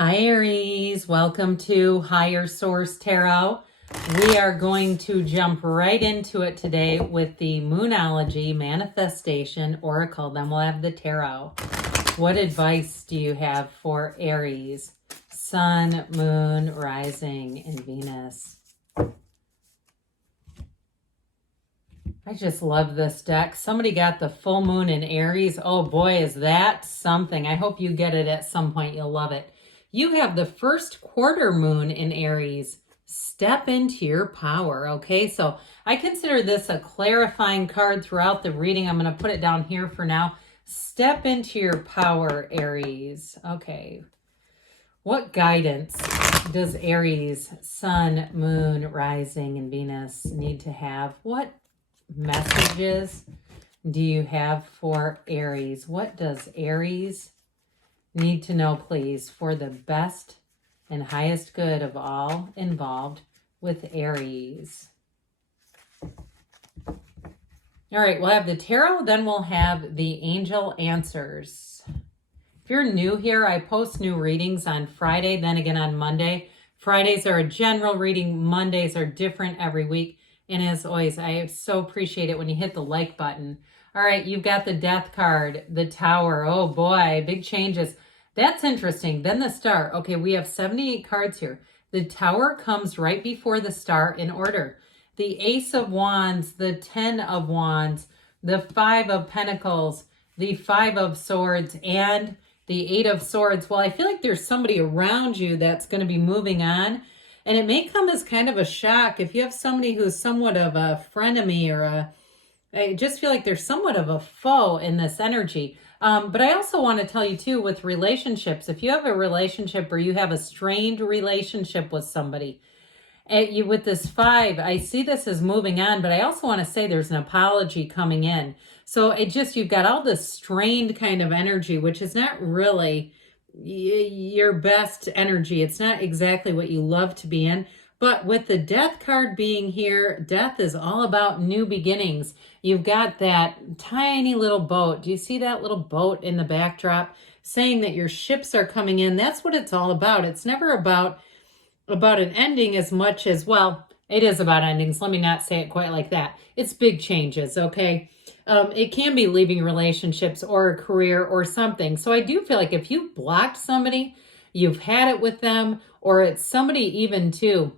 Hi Aries, welcome to Higher Source Tarot. We are going to jump right into it today with the Moonology Manifestation Oracle. Then we'll have the Tarot. What advice do you have for Aries? Sun, Moon, Rising, and Venus. I just love this deck. Somebody got the full moon in Aries. Oh boy, is that something. I hope you get it at some point. You'll love it. You have the first quarter moon in Aries. Step into your power, okay? So I consider this a clarifying card throughout the reading. I'm going to put it down here for now. Step into your power, Aries. Okay. What guidance does Aries, Sun, Moon, Rising, and Venus need to have? What messages do you have for Aries? What does Aries need to know, please, for the best and highest good of all involved with Aries? All right, we'll have the tarot, then we'll have the angel answers. If you're new here, I post new readings on Friday, then again on Monday. Fridays are a general reading. Mondays are different every week. And as always, I so appreciate it when you hit the like button. All right, you've got the Death card, the Tower. Oh boy, big changes. That's interesting. Then the Star. Okay, we have 78 cards here. The Tower comes right before the Star in order. The Ace of Wands, the 10 of Wands, the 5 of Pentacles, the 5 of Swords, and the 8 of Swords. Well, I feel like there's somebody around you that's going to be moving on. And it may come as kind of a shock if you have somebody who's somewhat of a frenemy or I just feel like there's somewhat of a foe in this energy. But I also want to tell you too, with relationships, if you have a relationship or you have a strained relationship with somebody, with this 5, I see this as moving on, but I also want to say there's an apology coming in. So you've got all this strained kind of energy, which is not really your best energy. It's not exactly what you love to be in. But with the Death card being here, death is all about new beginnings. You've got that tiny little boat. Do you see that little boat in the backdrop saying that your ships are coming in? That's what it's all about. It's never about an ending as much as, well, it is about endings. Let me not say it quite like that. It's big changes, okay? It can be leaving relationships or a career or something. So I do feel like if you blocked somebody, you've had it with them, or it's somebody even too,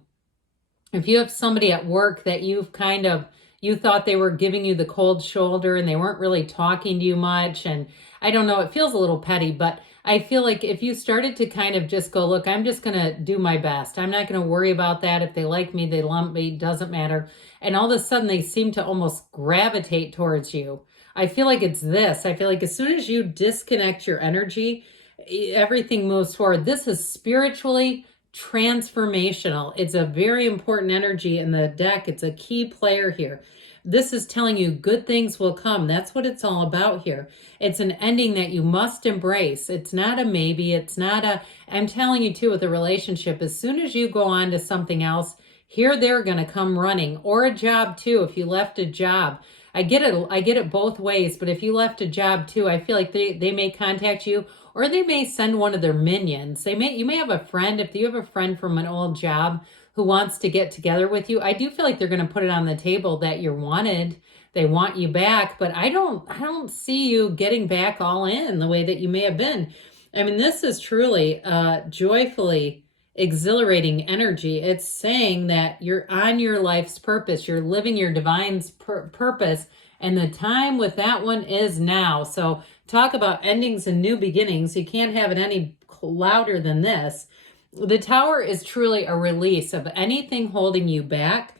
if you have somebody at work that you thought they were giving you the cold shoulder and they weren't really talking to you much, and I don't know, it feels a little petty, but I feel like if you started to kind of just go, look, I'm just going to do my best. I'm not going to worry about that. If they like me, they lump me, doesn't matter. And all of a sudden they seem to almost gravitate towards you. I feel like it's this. I feel like as soon as you disconnect your energy, everything moves forward. This is spiritually transformational. It's a very important energy in the deck. It's a key player here. This is telling you good things will come. That's what it's all about here. It's an ending that you must embrace. It's not a maybe. It's not a, I'm telling you too, with a relationship, as soon as you go on to something else, here they're going to come running. Or a job too, if you left a job. I get it both ways, but if you left a job too, I feel like they may contact you, or they may send one of their minions. You may have a friend, if you have a friend from an old job who wants to get together with you, I do feel like they're going to put it on the table that you're wanted. They want you back, but I don't see you getting back all in the way that you may have been. I mean, this is truly joyfully exhilarating energy. It's saying that you're on your life's purpose. You're living your divine purpose, and the time with that one is now. So talk about endings and new beginnings. You can't have it any louder than this. The Tower is truly a release of anything holding you back.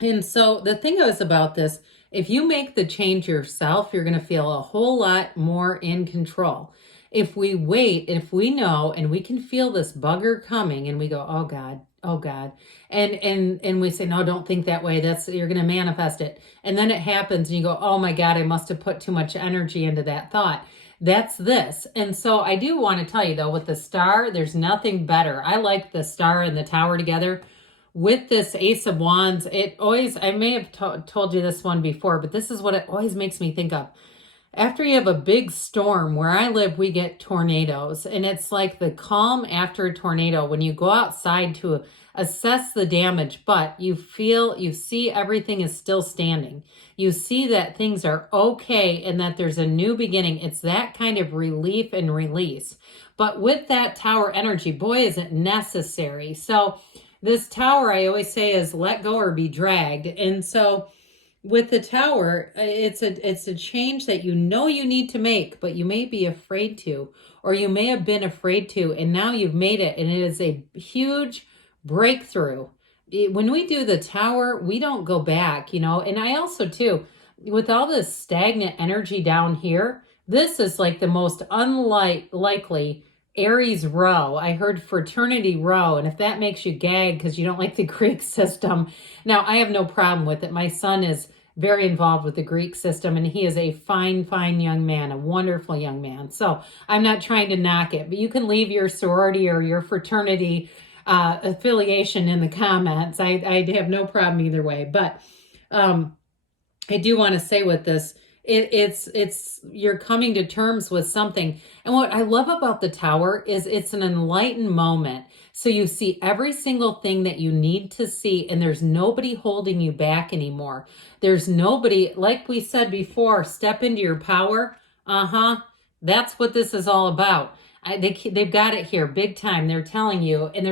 And so the thing is about this, if you make the change yourself, you're going to feel a whole lot more in control. If we wait, if we know, and we can feel this bugger coming, and we go, oh God, and we say, no, don't think that way. You're going to manifest it. And then it happens and you go, oh my God, I must have put too much energy into that thought. That's this. And so I do want to tell you though, with the Star, there's nothing better. I like the Star and the Tower together. With this Ace of Wands, I may have told you this one before, but this is what it always makes me think of. after you have a big storm, where I live, we get tornadoes, and it's like the calm after a tornado when you go outside to assess the damage, but you see everything is still standing. You see that things are okay and that there's a new beginning. It's that kind of relief and release. But with that tower energy, boy, is it necessary. So this tower, I always say, is let go or be dragged. And so with the tower, it's a change that you know you need to make, but you may be afraid to, or you may have been afraid to, and now you've made it, and it is a huge breakthrough. When we do the tower, we don't go back, you know. And I also too, with all this stagnant energy down here, this is like the most unlikely Aries row. I heard fraternity row, and if that makes you gag because you don't like the Greek system, now I have no problem with it. My son is very involved with the Greek system, and he is a fine, fine young man, a wonderful young man. So I'm not trying to knock it, but you can leave your sorority or your fraternity affiliation in the comments. I have no problem either way, but I do want to say with this, it's you're coming to terms with something. And what I love about the tower is it's an enlightened moment. So you see every single thing that you need to see, and there's nobody holding you back anymore. There's nobody, like we said before, step into your power. That's what this is all about. They've got it here big time. They're telling you, and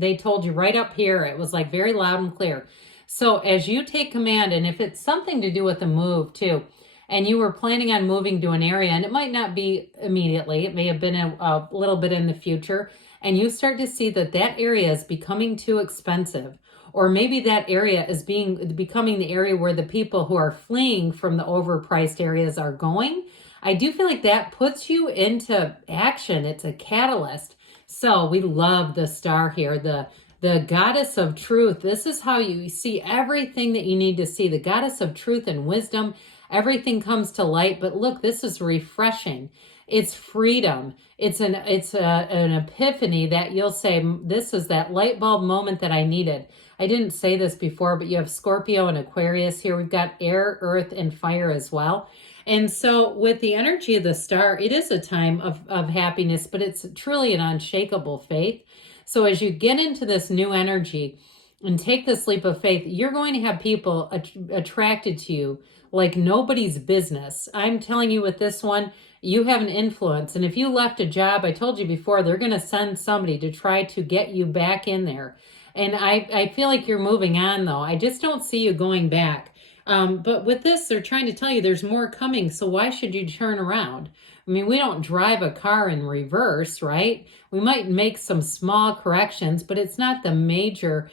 they told you right up here. It was like very loud and clear. So as you take command, and if it's something to do with a move too, and you were planning on moving to an area, and it might not be immediately, it may have been a little bit in the future, and you start to see that that area is becoming too expensive, or maybe that area is becoming the area where the people who are fleeing from the overpriced areas are going, I do feel like that puts you into action. It's a catalyst. So we love the star here, the goddess of truth. This is how you see everything that you need to see. The goddess of truth and wisdom. Everything comes to light. But look, this is refreshing. It's freedom. It's an epiphany that you'll say, this is that light bulb moment that I needed. I didn't say this before, but you have Scorpio and Aquarius here. We've got air, earth, and fire as well. And so with the energy of the star, it is a time of happiness, but it's truly an unshakable faith. So as you get into this new energy and take this leap of faith, you're going to have people attracted to you like nobody's business. I'm telling you with this one, you have an influence. And if you left a job, I told you before, they're going to send somebody to try to get you back in there. And I feel like you're moving on, though. I just don't see you going back. But with this, they're trying to tell you there's more coming. So why should you turn around? I mean, we don't drive a car in reverse, right? We might make some small corrections, but it's not the major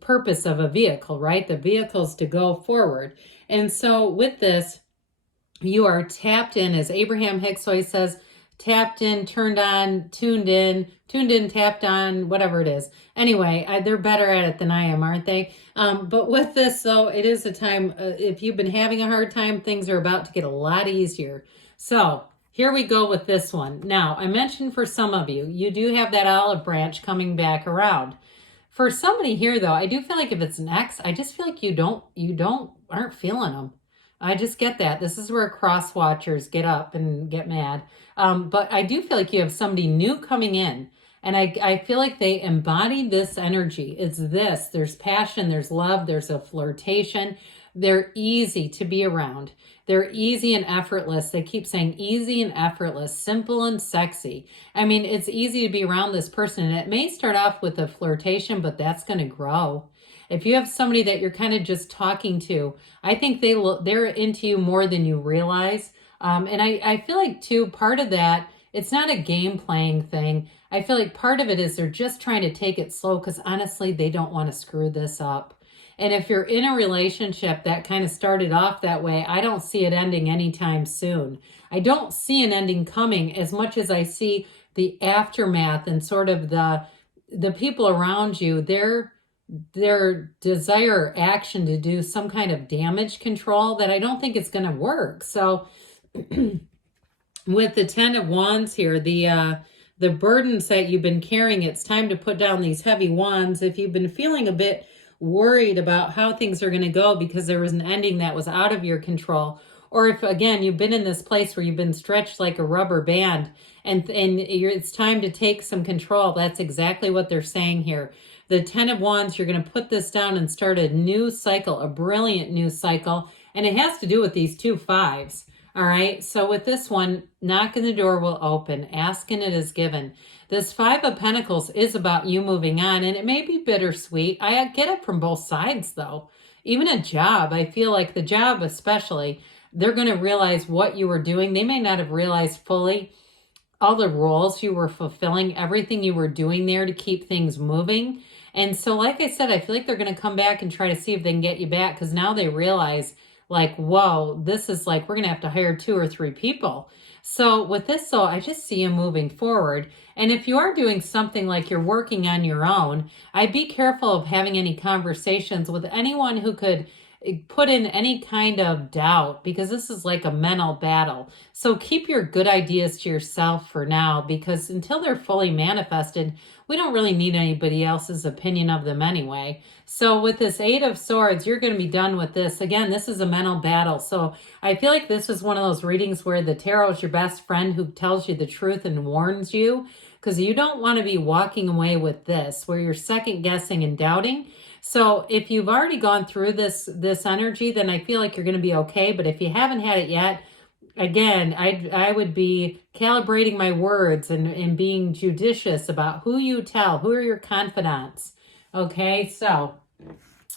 purpose of a vehicle, right? The vehicle's to go forward. And so with this, you are tapped in, as Abraham Hicks always says, tapped in, turned on, tuned in, tapped on, whatever it is. Anyway, they're better at it than I am, aren't they? But with this, though, it is a time, if you've been having a hard time, things are about to get a lot easier. So here we go with this one. Now, I mentioned for some of you, you do have that olive branch coming back around. For somebody here, though, I do feel like if it's an ex, I just feel like you aren't feeling them. I just get that. This is where cross watchers get up and get mad. But I do feel like you have somebody new coming in. And I feel like they embody this energy. It's this. There's passion, there's love, there's a flirtation. They're easy to be around. They're easy and effortless. They keep saying easy and effortless, simple and sexy. I mean, it's easy to be around this person. And it may start off with a flirtation, but that's going to grow. If you have somebody that you're kind of just talking to, I think they're into you more than you realize. And I feel like, too, part of that, it's not a game playing thing. I feel like part of it is they're just trying to take it slow because, honestly, they don't want to screw this up. And if you're in a relationship that kind of started off that way, I don't see it ending anytime soon. I don't see an ending coming as much as I see the aftermath and sort of the people around you, their desire or action to do some kind of damage control that I don't think it's going to work. So with the 10 of Wands here, the burdens that you've been carrying, it's time to put down these heavy wands. If you've been feeling a bit worried about how things are going to go because there was an ending that was out of your control, Or if, again, you've been in this place where you've been stretched like a rubber band and it's time to take some control. That's exactly what they're saying here. The 10 of Wands, you're going to put this down and start a new cycle, a brilliant new cycle. And it has to do with these 2 5s. All right. So with this one, knocking the door will open. Asking it is given. This 5 of Pentacles is about you moving on, and it may be bittersweet. I get it from both sides, though. Even a job, I feel like the job especially, they're going to realize what you were doing. They may not have realized fully all the roles you were fulfilling, everything you were doing there to keep things moving. And so, like I said, I feel like they're going to come back and try to see if they can get you back, because now they realize, like, whoa, this is like, we're going to have to hire 2 or 3 people. So with this, though, I just see you moving forward. And if you are doing something like you're working on your own, I'd be careful of having any conversations with anyone who could put in any kind of doubt, because this is like a mental battle. So keep your good ideas to yourself for now, because until they're fully manifested, we don't really need anybody else's opinion of them anyway. So with this 8 of Swords, you're going to be done with this. Again, this is a mental battle. So I feel like this is one of those readings where the tarot is your best friend who tells you the truth and warns you, because you don't want to be walking away with this where you're second guessing and doubting. So if you've already gone through this energy, then I feel like you're going to be okay. But if you haven't had it yet, again, I would be calibrating my words and being judicious about who you tell, who are your confidants. Okay, so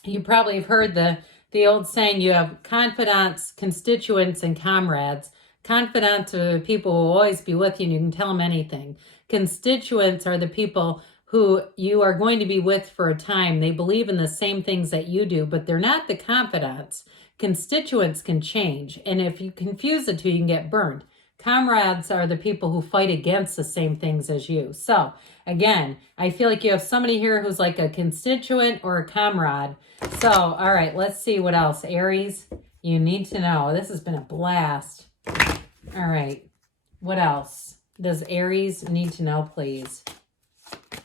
you probably have heard the old saying, you have confidants, constituents, and comrades. Confidants are the people who will always be with you and you can tell them anything. Constituents are the people who you are going to be with for a time. They believe in the same things that you do, but they're not the confidants. Constituents can change, and if you confuse the two, you can get burned. Comrades are the people who fight against the same things as you. So again, I feel like you have somebody here who's like a constituent or a comrade. So, all right, let's see what else. Aries, you need to know. This has been a blast. All right, what else does Aries need to know, please?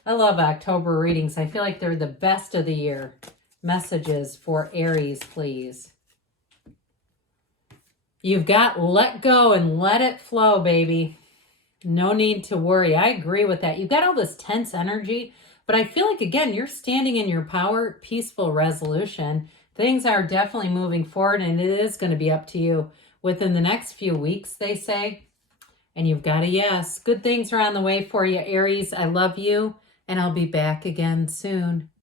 I love October readings. I feel like they're the best of the year. Messages for Aries, please. You've got let go and let it flow, baby. No need to worry. I agree with that. You've got all this tense energy, but I feel like, again, you're standing in your power, peaceful resolution. Things are definitely moving forward, and it is going to be up to you within the next few weeks, they say. And you've got a yes. Good things are on the way for you, Aries. I love you, and I'll be back again soon.